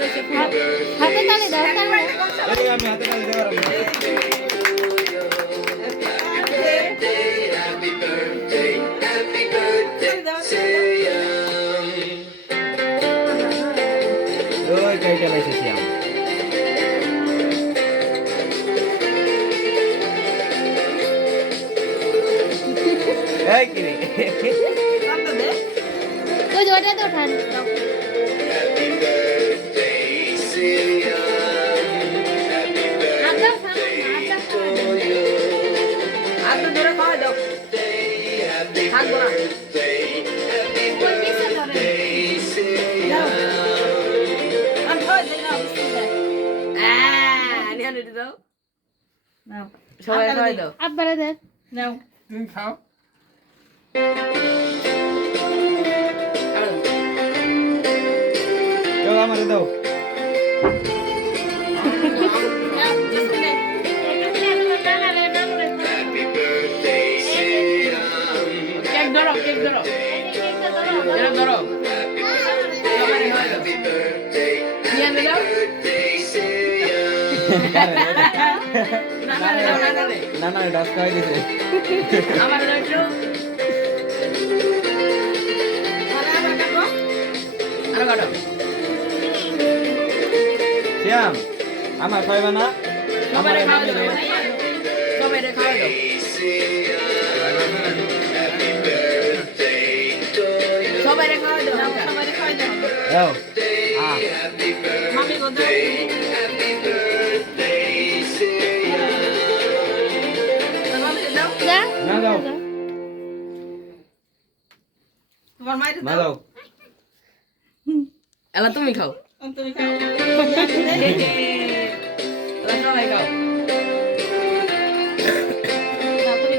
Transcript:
হাতে তালি দাও এই আমি হাতে তালি দেওয়ার ওই কাইটা লাইছি আমি এই কি রে ওই যে ওটা তো ঠান দাও সবাই খাওয়াই দাও আব্বারে দেন নাও তুমি খাও দাও আমারে দাও কেক ধরো কেক ধরো এরা ধরো সবাই খাওয়াই দাও নিয়ে আনে দাও না না ডাস খাই দিছে আমার দাও একটু আরো কাটো শ্যাম আমার খাইবা না সবাই খাওয়াই দাও সবাই খাওয়াই দাও সবাই খাওয়াই দাও সবাই খাওয়াই দাও দাও মামি গো দাও মামি দাও যা না দাও তোমার মায়ের না দাও এলা তুমি খাও তুমি খাও এলা সবাই খাও